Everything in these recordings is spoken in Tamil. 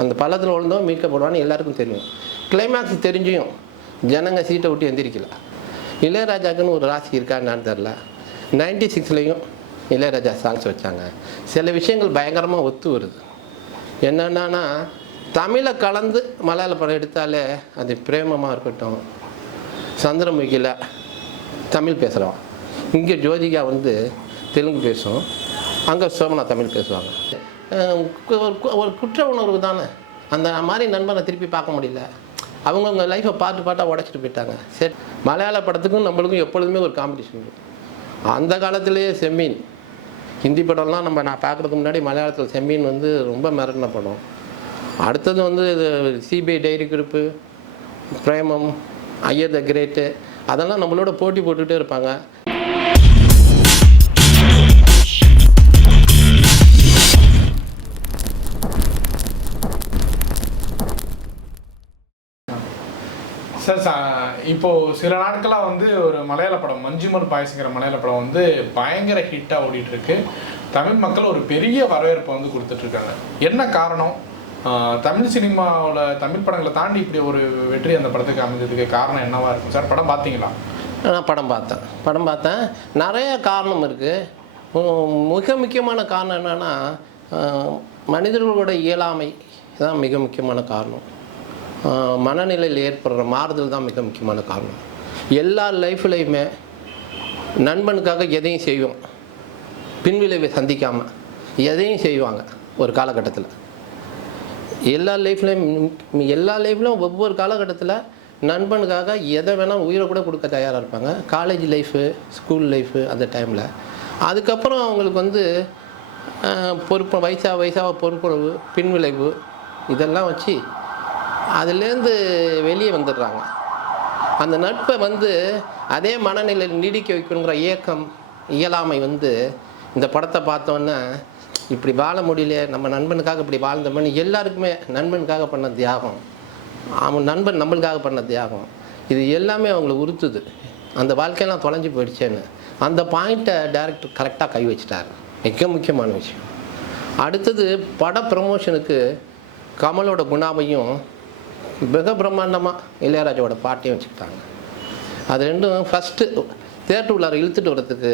அந்த பள்ளத்தில் விழுந்தோம் மீட்கப்படுவான்னு எல்லாருக்கும் தெரியும். கிளைமேக்ஸ் தெரிஞ்சியும். ஜனங்க சீட்டை விட்டு எந்திரிக்கல. இளையராஜாக்குன்னு ஒரு ராசி இருக்கா தெரில நைன்டி சிக்ஸ்லேயும் இளையராஜா சாங்ஸ் வச்சாங்க. சில விஷயங்கள் பயங்கரமாக ஒத்து வருது. என்னென்னா தமிழை கலந்து மலையாள படம் எடுத்தாலே அது பிரேமமாக இருக்கட்டும். சந்திரமுகியில் தமிழ் பேசுகிறோம் இங்கே ஜோதிகா வந்து தெலுங்கு பேசும். அங்கே சோமனா தமிழ் பேசுவாங்க. ஒரு ஒரு குற்ற உணர்வு தானே? அந்த மாதிரி நண்பனை திருப்பி பார்க்க முடியல. அவங்கவுங்க லைஃப்பை பார்த்து பாட்டாக உடச்சிட்டு போயிட்டாங்க. சரி மலையாள படத்துக்கும் நம்மளுக்கும் எப்பொழுதுமே ஒரு காம்படிஷன் இருக்கும் அந்த காலத்திலேயே செம்மீன். ஹிந்தி படம்லாம் நம்ம நான் பார்க்குறதுக்கு முன்னாடி மலையாளத்தில் செம்மீன் வந்து ரொம்ப மிரட்டின படம். அடுத்தது வந்து இது சிபிஐ டைரி குறிப்பு பிரேமம் ஐயர் த கிரேட்டு அதெல்லாம் நம்மளோட போட்டி போட்டுக்கிட்டே இருப்பாங்க. சார் சா சில நாட்களாக வந்து ஒரு மலையாள படம் மஞ்சுமர் பாயசுங்கிற மலையாள படம் வந்து பயங்கர ஹிட்டாக ஓடிட்டுருக்கு. தமிழ் மக்கள் ஒரு பெரிய வரவேற்பை வந்து கொடுத்துட்ருக்காங்க என்ன காரணம்? தமிழ் சினிமாவில் தமிழ் படங்களை தாண்டி இப்படி ஒரு வெற்றி அந்த படத்துக்கு அமைஞ்சதுக்கு காரணம் என்னவாக இருக்கும்? சார் படம் பார்த்தீங்களா? நான் படம் பார்த்தேன். படம் பார்த்தேன். நிறைய காரணம் இருக்குது மிக முக்கியமான காரணம் என்னென்னா மனிதர்களோட இயலாமை தான் மிக முக்கியமான காரணம். மனநிலையில் ஏற்படுற மாறுதல் தான் மிக முக்கியமான காரணம். எல்லா லைஃப்லையுமே நண்பனுக்காக எதையும் செய்வோம் பின்விளைவை சந்திக்காமல் எதையும் செய்வாங்க ஒரு காலகட்டத்தில். எல்லா லைஃப்லையும் எல்லா லைஃப்லையும் ஒவ்வொரு காலகட்டத்தில் நண்பனுக்காக எதை வேணால் உயிரை கூட கொடுக்க தயாராக இருப்பாங்க. காலேஜ் லைஃபு ஸ்கூல் லைஃபு அந்த டைமில். அதுக்கப்புறம் அவங்களுக்கு வந்து பொறுப்பு வயசாக வயசாக பொறுப்புணர்வு பின்விளைவு இதெல்லாம் வச்சு அதுலேருந்து வெளியே வந்துடுறாங்க. அந்த நட்பை வந்து அதே மனநிலையில் நீடிக்க வைக்கணுங்கிற இயக்கம் இயலாமை வந்து இந்த படத்தை பார்த்தோன்னே இப்படி வாழ முடியல நம்ம நண்பனுக்காக இப்படி வாழ்ந்தோம்னு எல்லாருக்குமே நண்பனுக்காக பண்ண தியாகம். அவன் நண்பன் நம்மளுக்காக பண்ண தியாகம். இது எல்லாமே அவங்கள உறுத்துது. அந்த வாழ்க்கையெல்லாம் தொலைஞ்சு போயிடுச்சேன்னு. அந்த பாயிண்ட்டை டேரக்டர் கரெக்டாக கை வச்சிட்டார். மிக முக்கியமான விஷயம். அடுத்தது பட ப்ரமோஷனுக்கு கமலோட குணாவையும் மிக பிரம்மாண்டமாக இளையராஜாவோட பாட்டையும் வச்சுக்கிட்டாங்க. அது ரெண்டும் ஃபஸ்ட்டு தேட்டர் உள்ளார இழுத்துட்டு வர்றதுக்கு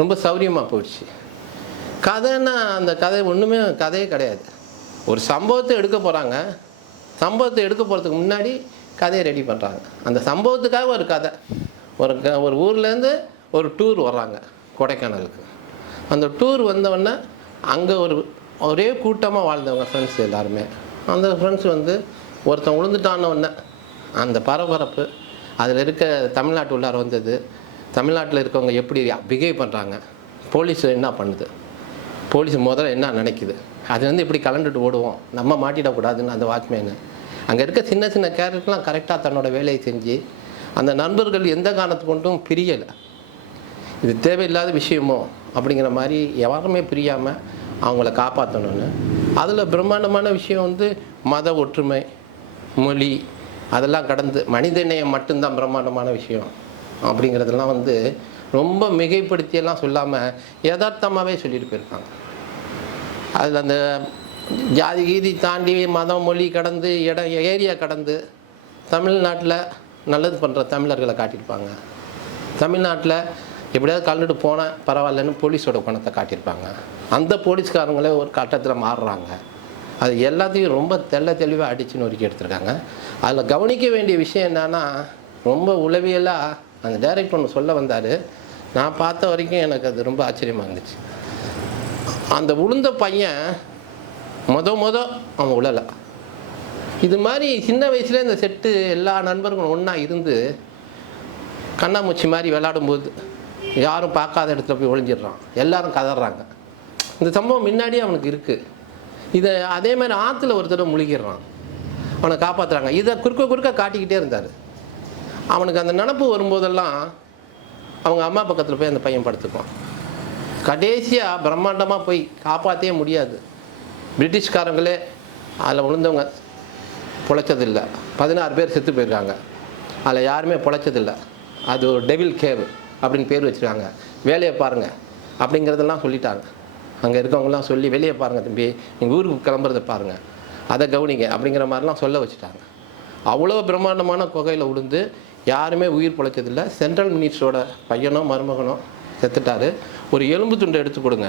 ரொம்ப சௌரியமாக போயிடுச்சு. கதைன்னா அந்த கதை ஒன்றுமே கதையே கிடையாது. ஒரு சம்பவத்தை எடுக்க போகிறாங்க சம்பவத்தை எடுக்க போகிறதுக்கு முன்னாடி கதையை ரெடி பண்ணுறாங்க அந்த சம்பவத்துக்காக ஒரு கதை. ஒரு க ஒரு ஊர்லேருந்து ஒரு டூர் வர்றாங்க கொடைக்கானலுக்கு. அந்த டூர் வந்தவொடனே அங்கே ஒரு ஒரே கூட்டமாக வாழ்ந்தவங்க ஃப்ரெண்ட்ஸ் எல்லாருமே. அந்த ஃப்ரெண்ட்ஸ் வந்து ஒருத்தன் விழுந்துட்டான உடனே அந்த பரபரப்பு அதில் இருக்க தமிழ்நாட்டு உள்ளார வந்தது. தமிழ்நாட்டில் இருக்கவங்க எப்படி பிஹேவ் பண்ணுறாங்க போலீஸ் என்ன பண்ணுது? போலீஸ் முதல்ல என்ன நினைக்குது? அது வந்து இப்படி கலண்டுட்டு ஓடுவோம். நம்ம மாட்டிடக்கூடாதுன்னு அந்த வாட்ச்மேனு. அங்கே இருக்க சின்ன சின்ன கேரக்டர்லாம் கரெக்டாக தன்னோட வேலையை செஞ்சு அந்த நண்பர்கள் எந்த காரணத்து கொண்டும் பிரியலை. இது தேவையில்லாத விஷயமோ அப்படிங்கிற மாதிரி யாருமே பிரியாமல் அவங்கள காப்பாற்றணும்னு அதில் பிரம்மாண்டமான விஷயம் வந்து மத ஒற்றுமை மொழி அதெல்லாம் கடந்து மனிதநேயம் மட்டும்தான் பிரம்மாண்டமான விஷயம் அப்படிங்கிறதெல்லாம் வந்து ரொம்ப மிகைப்படுத்தியெல்லாம் சொல்லாமல் யதார்த்தமாகவே சொல்லிட்டு போயிருக்காங்க. அதில் அந்த ஜாதி கீதி தாண்டி மதம் மொழி கடந்து இடம் ஏரியா கடந்து தமிழ்நாட்டில் நல்லது பண்ணுற தமிழர்களை காட்டியிருப்பாங்க. தமிழ்நாட்டில் எப்படியாவது கலந்துட்டு போனால் பரவாயில்லன்னு போலீஸோட குணத்தை காட்டியிருப்பாங்க. அந்த போலீஸ்காரங்களே ஒரு கட்டத்தில் மாறுறாங்க. அது எல்லாத்தையும் ரொம்ப தெள்ள தெளிவாக அடித்து நொறுக்கி எடுத்திருக்காங்க. அதில் கவனிக்க வேண்டிய விஷயம் என்னன்னா ரொம்ப உளவியலாக அந்த டைரக்டர் ஒன்று சொல்ல வந்தார். நான் பார்த்த வரைக்கும் எனக்கு அது ரொம்ப ஆச்சரியமாக இருந்துச்சு. அந்த உளுந்த பையன் மொத மொத அவன் உழலை. இது மாதிரி சின்ன வயசுல இந்த செட்டு எல்லா நண்பர்களும் ஒன்றா இருந்து கண்ணாமூச்சி மாதிரி விளாடும்போது யாரும் பார்க்காத இடத்துல போய் ஒழிஞ்சிடுறான் எல்லாரும் கதறாங்க. இந்த சம்பவம் முன்னாடியே அவனுக்கு இருக்குது இதை அதே மாதிரி ஆற்றுல ஒருத்தரை முழுகிடுறான். அவனை காப்பாற்றுறாங்க இதை குறுக்க குறுக்க காட்டிக்கிட்டே இருந்தார். அவனுக்கு அந்த நினப்பு வரும்போதெல்லாம் அவங்க அம்மா பக்கத்தில் போய் அந்த பையன் படுத்துக்குவான். கடைசியாக பிரம்மாண்டமாக போய் காப்பாற்றவே முடியாது. பிரிட்டிஷ்காரங்களே அதில் விழுந்தவங்க பொழைச்சதில்லை. பதினாறு பேர் செத்து போயிருக்காங்க. அதில் யாருமே பொழைச்சதில்லை. அது ஒரு டெவில் கேவ் அப்படின்னு பேர் வச்சுருக்காங்க. வேலையை பாருங்கள் அப்படிங்கிறதெல்லாம் சொல்லிட்டாங்க. அங்கே இருக்கவங்கலாம் சொல்லி வெளியே பாருங்கள் தம்பி. எங்கள் ஊருக்கு கிளம்புறத பாருங்கள் அதை கவனிங்க அப்படிங்கிற மாதிரிலாம் சொல்ல வச்சுட்டாங்க. அவ்வளோ பிரம்மாண்டமான குகையில் விழுந்து யாருமே உயிர் பிழைச்சதில்ல. சென்ட்ரல் மினிஸ்டரோட பையனோ மருமகனோ செத்துட்டார். ஒரு எலும்பு துண்டை எடுத்து கொடுங்க.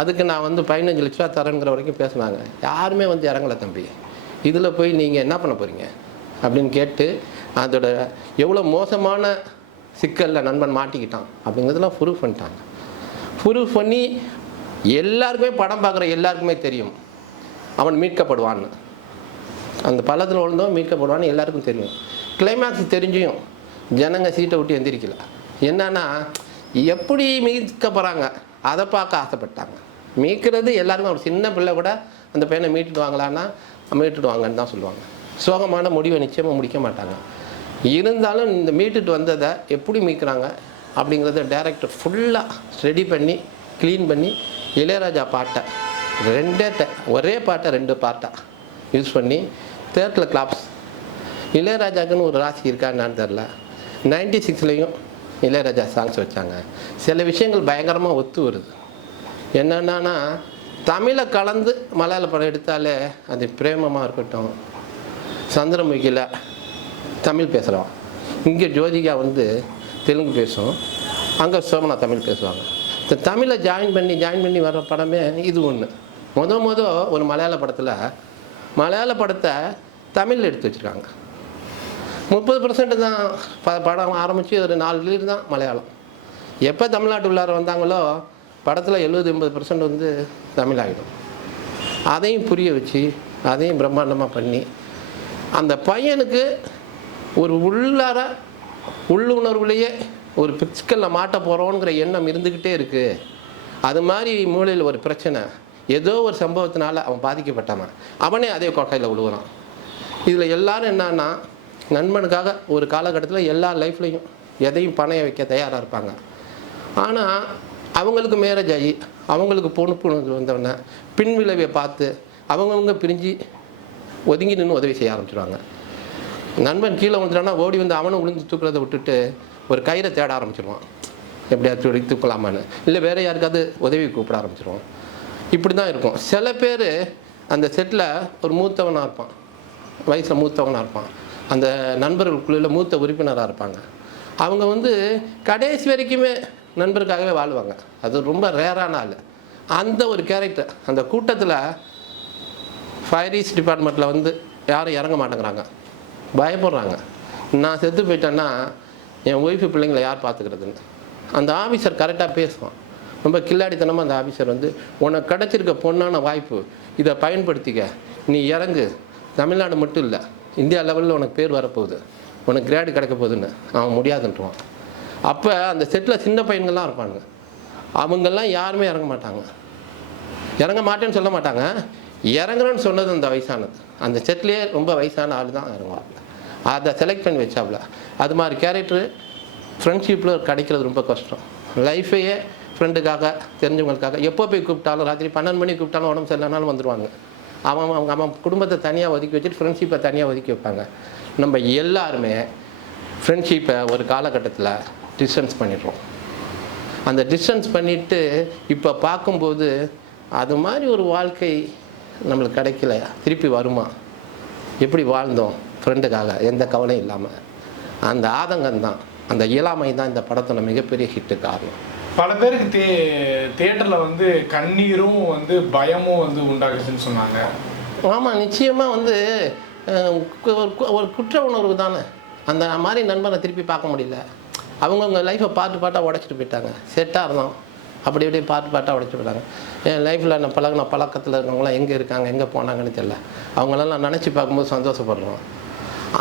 அதுக்கு நான் வந்து பதினஞ்சு லட்ச ரூபா தரேங்கிற வரைக்கும் பேசுனாங்க. யாருமே வந்து இறங்கலை தம்பி. இதில் போய் நீங்கள் என்ன பண்ண போகிறீங்க அப்படின்னு கேட்டு அதோட எவ்வளோ மோசமான சிக்கலில் நண்பன் மாட்டிக்கிட்டான் அப்படிங்கிறதெல்லாம் ப்ரூஃப் பண்ணிட்டாங்க. ப்ரூஃப் பண்ணி எல்லாருக்குமே படம் பார்க்குற எல்லாருக்குமே தெரியும். அவன் மீட்கப்படுவான்னு அந்த பள்ளத்தில் விழுந்தவன் மீட்கப்படுவான்னு எல்லாருக்கும் தெரியும். கிளைமேக்ஸ் தெரிஞ்சியும். ஜனங்க சீட்டை விட்டு எந்திரிக்கல. என்னன்னா எப்படி மீட்க போகிறாங்க அதை பார்க்க ஆசைப்பட்டாங்க. மீட்கிறது எல்லாருக்கும் ஒரு சின்ன பிள்ளை கூட அந்த பையனை மீட்டுடுவாங்களான்னா மீட்டுடுவாங்கன்னு தான் சொல்லுவாங்க. சோகமான முடிவை நிச்சயமாக முடிக்க மாட்டாங்க. இருந்தாலும் இந்த மீட்டுட்டு வந்ததை எப்படி மீட்கிறாங்க அப்படிங்கிறத டேரக்டர் ஃபுல்லாக ரெடி பண்ணி க்ளீன் பண்ணி இளையராஜா பாட்டை. ரெண்டே ட- ஒரே பாட்டை ரெண்டு பாட்டாக யூஸ் பண்ணி தேர்ட்டில் கிளாப்ஸ் இளையராஜாக்குன்னு ஒரு ராசி இருக்கா தெரில நைன்டி சிக்ஸ்லேயும் இளையராஜா சாங்ஸ் வச்சாங்க. சில விஷயங்கள் பயங்கரமாக ஒத்து வருது. என்னென்னா தமிழை கலந்து மலையாள படம் எடுத்தாலே அது பிரேமமாக இருக்கட்டும். சந்திரமுகியில் தமிழ் பேசுகிறோம் இங்கே ஜோதிகா வந்து தெலுங்கு பேசும். அங்கே சோமனா தமிழ் பேசுவாங்க. இந்த தமிழை ஜாயின் பண்ணி ஜாயின் பண்ணி வர்ற படமே இது ஒன்று முத முத ஒரு மலையாள படத்தில் மலையாள படத்தை தமிழில் எடுத்து வச்சுருக்காங்க. முப்பது பர்சன்ட் தான் ப படம் ஆரம்பித்து ஒரு நாலு லீடு தான் மலையாளம். எப்போ தமிழ்நாட்டு உள்ளார வந்தாங்களோ படத்தில் எழுபது எண்பது பர்சன்ட் வந்து தமிழ் ஆகிடும் அதையும் புரிய வச்சு அதையும் பிரம்மாண்டமாக பண்ணி அந்த பையனுக்கு ஒரு உள்ளார உள்ளுணர்வுலேயே ஒரு பிக்ஸ்கலில் மாட்ட போகிறோங்கிற எண்ணம் இருந்துக்கிட்டே இருக்குது அது மாதிரி மூளையில் ஒரு பிரச்சனை. ஏதோ ஒரு சம்பவத்தினால அவன் பாதிக்கப்பட்டவன். அவனே அதே கொட்டையில் விழுகிறான் இதில் எல்லாரும் என்னன்னா நண்பனுக்காக ஒரு காலகட்டத்தில் எல்லா லைஃப்லையும் எதையும் பணைய வைக்க தயாராக இருப்பாங்க. ஆனால் அவங்களுக்கு மேரேஜ் ஆகி அவங்களுக்கு பொண்ணு பொண்ணு வந்தவொடனே பின் விளைவை பார்த்து அவங்கவுங்க பிரிஞ்சு ஒதுங்கி நின்று உதவி செய்ய ஆரம்பிச்சிடுவாங்க நண்பன் கீழே வந்துட்டான்னா ஓடி வந்து அவனை விழுந்து தூக்குறதை விட்டுட்டு ஒரு கயிறை தேட ஆரம்பிச்சிடுவான் எப்படியாச்சும் ஒரு தூக்கலாமான்னு இல்லை வேற யாருக்காவது உதவி கூப்பிட ஆரம்பிச்சிடுவான் இப்படி தான் இருக்கும். சில பேர் அந்த செட்டில் ஒரு மூத்தவனாக இருப்பான். வயசில் மூத்தவனாக இருப்பான். அந்த நண்பர்களுக்குள்ள மூத்த உறுப்பினராக இருப்பாங்க. அவங்க வந்து கடைசி வரைக்குமே நண்பருக்காகவே வாழ்வாங்க. அது ரொம்ப ரேரான ஆள். அந்த ஒரு கேரக்டர் அந்த கூட்டத்தில் ஃபயரிஸ் டிபார்ட்மெண்ட்டில் வந்து யாரும் இறங்க மாட்டேங்கிறாங்க. பயப்படுறாங்க. நான் செத்து போயிட்டேன்னா என் ஒய்ஃபு பிள்ளைங்களை யார் பார்த்துக்கிறதுன்னு. அந்த ஆஃபீஸர் கரெக்டாக பேசுவான். ரொம்ப கில்லாடித்தனமாக அந்த ஆஃபீஸர் வந்து உனக்கு கிடச்சிருக்க பொண்ணான வாய்ப்பு இதை பயன்படுத்திக்க. நீ இறங்கு. தமிழ்நாடு மட்டும் இல்லை இந்தியா லெவலில் உனக்கு பேர் வரப்போகுது. உனக்கு கிரேடு கிடைக்க போகுதுன்னு. அவன் முடியாதுன்றான். அப்போ அந்த செட்டில் சின்ன பையன்கள்லாம் இருப்பானுங்க. அவங்கெல்லாம் யாருமே இறங்க மாட்டாங்க. இறங்க மாட்டேன்னு சொல்ல மாட்டாங்க. இறங்குறேன்னு சொன்னது அந்த வயசானது. அந்த செட்லேயே ரொம்ப வயசான ஆள் தான் இறங்குவாங்க அதை செலக்ட் பண்ணி வச்சாப்ல. அது மாதிரி கேரக்டரு ஃப்ரெண்ட்ஷிப்பில் கிடைக்கிறது ரொம்ப கஷ்டம். லைஃபையே ஃப்ரெண்டுக்காக தெரிஞ்சவங்களுக்காக எப்போ போய் கூப்பிட்டாலும் ராத்திரி பன்னெண்டு மணிக்கு கூப்பிட்டாலும் உடம்பு சரியில்லைனாலும் வந்துடுவாங்க அவன் அவங்க அவன் குடும்பத்தை தனியாக ஒதுக்கி வச்சுட்டு ஃப்ரெண்ட்ஷிப்பை தனியாக ஒதுக்கி வைப்பாங்க. நம்ம எல்லாருமே ஃப்ரெண்ட்ஷிப்பை ஒரு காலகட்டத்தில் டிஸ்டன்ஸ் பண்ணிடுறோம். அந்த டிஸ்டன்ஸ் பண்ணிவிட்டு இப்போ பார்க்கும்போது அது மாதிரி ஒரு வாழ்க்கை நம்மளுக்கு கிடைக்கல திருப்பி வருமா? எப்படி வாழ்ந்தோம்? ஃப்ரெண்டுக்காக எந்த கவலையும் இல்லாமல் அந்த ஆதங்கம் தான் அந்த இயலாமை தான் இந்த படத்தோட மிகப்பெரிய ஹிட்டு காரணம். பல பேருக்கு தே தியேட்டர்ல வந்து கண்ணீரும் வந்து பயமும் வந்து உண்டாகுச்சுன்னு சொன்னாங்க. ஆமாம் நிச்சயமாக வந்து ஒரு குற்ற உணர்வு தானே. அந்த மாதிரி நண்பனை திருப்பி பார்க்க முடியல. அவங்கவுங்க லைஃப்பை பாட்டு பாட்டாக உடைச்சிட்டு போயிட்டாங்க. செட்டாக இருந்தோம். அப்படி இப்படி பாட்டு பாட்டாக உடைச்சிட்டு போயிட்டாங்க. என் லைஃப்பில் நான் பழகின பழக்கத்தில் இருக்கவங்களாம் எங்கே இருக்காங்க எங்கே போனாங்கன்னு தெரியல. அவங்களெல்லாம் நினச்சி பார்க்கும்போது சந்தோஷப்படுறோம்.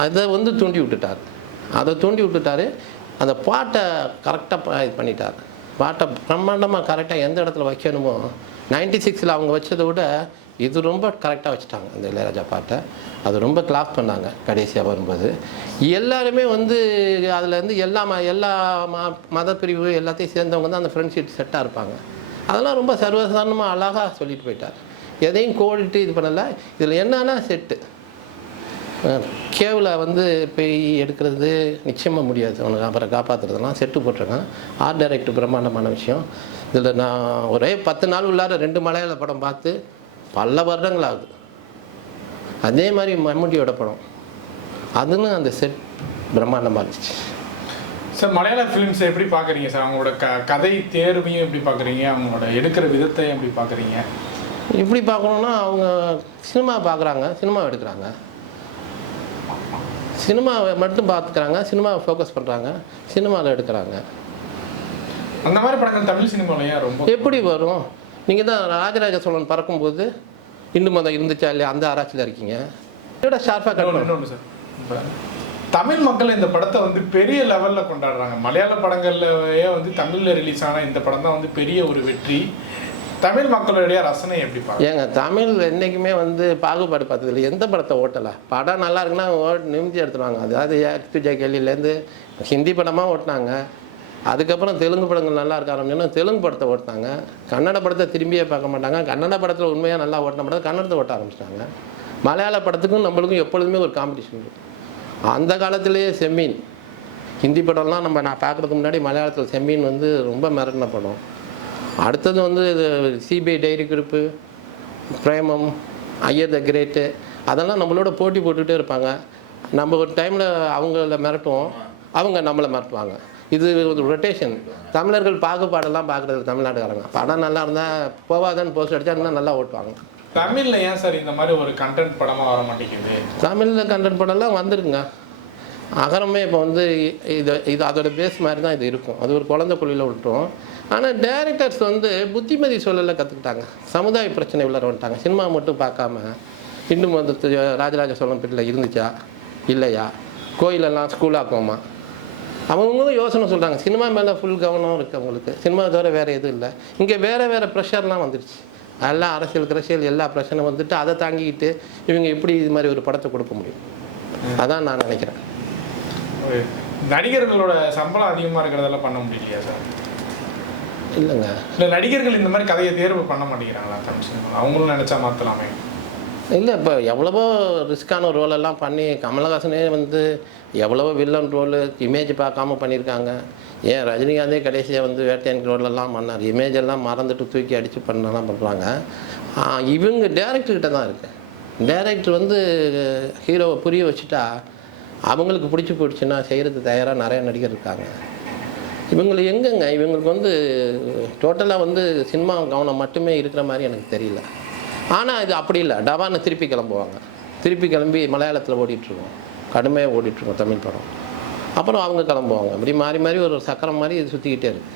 அதை வந்து தூண்டி விட்டுட்டார். அதை தூண்டி விட்டுட்டாரு. அந்த பாட்டை கரெக்டாக இது பண்ணிட்டார். பாட்டை பிரம்மாண்டமாக கரெக்டாக எந்த இடத்துல வைக்கணுமோ நைன்டி சிக்ஸில் அவங்க வச்சதை விட இது ரொம்ப கரெக்டாக வச்சுட்டாங்க அந்த இளையராஜா பாட்டை. அது ரொம்ப கிளாஸ் பண்ணாங்க கடைசியாக வரும்போது. எல்லாருமே வந்து அதில் இருந்து எல்லா ம எல்லா ம மத பிரிவு எல்லாத்தையும் சேர்ந்தவங்க தான் அந்த ஃப்ரெண்ட்ஷிப் செட்டாக இருப்பாங்க. அதெல்லாம் ரொம்ப சர்வசாதாரணமாக அழகாக சொல்லிட்டு போயிட்டார். எதையும் கோடிட்டு இது பண்ணலை. இதில் என்னன்னா செட்டு கேவில் வந்து போய் எடுக்கிறது நிச்சயமாக முடியாது. அவனுக்கு அப்புறம் காப்பாற்றுறதெல்லாம் செட்டு போட்டிருக்கான். ஆர்ட் டைரக்ட் பிரம்மாண்டமான விஷயம். இதில் நான் ஒரே பத்து நாள் உள்ளார ரெண்டு மலையாள படம் பார்த்து பல வருடங்கள் ஆகுது அதே மாதிரி மம்முட்டியோட படம். அதுன்னு அந்த செட் பிரம்மாண்டமாக இருந்துச்சு. சார் மலையாள ஃபிலிம்ஸ் எப்படி பார்க்குறீங்க சார்? அவங்களோட க கதை தேர்வையும் எப்படி பார்க்குறீங்க? அவங்களோட எடுக்கிற விதத்தை எப்படி பார்க்குறீங்க? இப்படி பார்க்கணுன்னா அவங்க சினிமா பார்க்குறாங்க சினிமா எடுக்கிறாங்க. சினிமாவை மட்டும் பார்த்துக்கிறாங்க சினிமாவை ஃபோக்கஸ் பண்ணுறாங்க சினிமாவில் எடுக்கிறாங்க. அந்த மாதிரி படங்கள் தமிழ் சினிமாவில் ஏன் ரொம்ப? எப்படி வரும்? நீங்கள் தான் ராஜராஜ சோழன் பறக்கும்போது இந்து மதம் இருந்துச்சா இல்லையா? அந்த ஆராய்ச்சியில் இருக்கீங்க. இதோட ஷார்ப்பாக கட்டணும். சார். தமிழ் மக்கள் இந்த படத்தை வந்து பெரிய லெவல்ல கொண்டாடுறாங்க. மலையாள படங்கள்லயே வந்து தமிழ்ல ரிலீஸ் ஆன இந்த படம் தான் வந்து பெரிய ஒரு வெற்றி. தமிழ் மக்களுடைய ரசனை எப்படி ஏங்க தமிழ் என்றைக்குமே வந்து பாகுபாடு பார்த்ததில்ல. எந்த படத்தை ஓட்டலை? படம் நல்லா இருக்குன்னா ஓட் நிமித்தி எடுத்துருவாங்க. அதாவது ஏக்துஜா கேள்வியிலேருந்து ஹிந்தி படமாக ஓட்டினாங்க. அதுக்கப்புறம் தெலுங்கு படங்கள் நல்லா இருக்க ஆரம்பிச்சோன்னா தெலுங்கு படத்தை ஓட்டினாங்க. கன்னட படத்தை திரும்பியே பார்க்க மாட்டாங்க. கன்னட படத்தில் உண்மையாக நல்லா ஓட்டின படத்தை கன்னடத்தை ஓட்ட ஆரம்பிச்சிட்டாங்க. மலையாள படத்துக்கும் நம்மளுக்கும் எப்பொழுதுமே ஒரு காம்படிஷன் அந்த காலத்திலேயே செம்மீன். ஹிந்தி படம்லாம் நம்ம நான் பார்க்குறதுக்கு முன்னாடி மலையாளத்தில் செம்மீன் வந்து ரொம்ப மிரட்டின படம். அடுத்தது வந்து இது சிபிஐ டைரி குறிப்பு பிரேமம் ஐயர் த கிரேட்டு அதெல்லாம் நம்மளோட போட்டி போட்டுகிட்டே இருப்பாங்க. நம்ம ஒரு டைமில் அவங்கள மிரட்டுவோம் அவங்க நம்மளை மிரட்டுவாங்க. இது ஒரு ரொட்டேஷன் தமிழர்கள் பாகுபாடெல்லாம் பார்க்குறது தமிழ்நாட்டுக்காரங்க. படம் நல்லா இருந்தால் போவாதான்னு போஸ்ட் அடித்தா இன்னும் நல்லா ஓட்டுவாங்க. தமிழ்ல ஏன் சார் இந்த மாதிரி ஒரு கண்டென்ட் படமா வர மாட்டேங்குது? தமிழில் கண்டென்ட் படம்லாம் வந்துருங்க. அகரமே இப்போ வந்து இது இது அதோட பேஸ் மாதிரி தான் இது இருக்கும். அது ஒரு குழந்தை குழியில் விட்டுரும். ஆனால் டேரக்டர்ஸ் வந்து புத்திமதி சூழலில் கற்றுக்கிட்டாங்க சமுதாய பிரச்சனை உள்ள வந்துட்டாங்க. சினிமா மட்டும் பார்க்காம இன்னும் வந்து ராஜராஜ சோழன் பீட்டில் இருந்துச்சா? இல்லையா? கோயிலெல்லாம் ஸ்கூல் ஆக்குவோமா அவங்களும் யோசனை சொல்கிறாங்க சினிமா மேலே ஃபுல் கவனம் இருக்குது அவங்களுக்கு. சினிமா தவிர வேறு எதுவும் இல்லை. இங்கே வேறு வேறு ப்ரெஷர்லாம் வந்துடுச்சு எல்லாம் அரசியல் கிரசியல் எல்லா பிரச்சனை வந்துட்டு அதை தாங்கிக்கிட்டு இவங்க எப்படி இது மாதிரி ஒரு படத்தை கொடுக்க முடியும்? அதான் நான் நினைக்கிறேன். நடிகர்களோட சம்பளம் அதிகமாக இருக்கிறதெல்லாம் பண்ண முடியலையா சார்? இல்லைங்க. இல்ல நடிகர்கள் இந்த மாதிரி கதையை தேர்வு பண்ண மாட்டேங்கிறாங்களா தமிழ் சினிமா அவங்களும் நினைச்சா மாத்தலாமே. இல்லை இப்போ எவ்வளவோ ரிஸ்க்கான ரோலெல்லாம் பண்ணி கமலஹாசனே வந்து எவ்வளவோ வில்லன் ரோலு இமேஜ் பார்க்காம பண்ணியிருக்காங்க. ஏன் ரஜினிகாந்தே கடைசியாக வந்து வேட்டையன் ரோலெல்லாம் பண்ணார். இமேஜ் எல்லாம் மறந்துட்டு தூக்கி அடித்து பண்ணலாம் பண்ணுறாங்க இவங்க டேரக்டர்கிட்ட தான் இருக்கு. டேரக்டர் வந்து ஹீரோவை புரிய வச்சுட்டா அவங்களுக்கு பிடிச்சி போயிடுச்சுன்னா செய்கிறது தயாராக நிறைய நடிகர் இருக்காங்க. இவங்களுக்கு எங்கங்க? இவங்களுக்கு வந்து டோட்டலாக வந்து சினிமா கவனம் மட்டுமே இருக்கிற மாதிரி எனக்கு தெரியல. ஆனால் இது அப்படி இல்லை. டபான்னு திருப்பி கிளம்புவாங்க. திருப்பி கிளம்பி மலையாளத்தில் ஓடிட்டுருக்கோம். கடுமையாக ஓடிட்டுருக்கோம் தமிழ் படம். அப்புறம் அவங்க கிளம்புவாங்க. இப்படி மாறி மாறி ஒரு சக்கரம் மாதிரி இது சுற்றிக்கிட்டே இருக்குது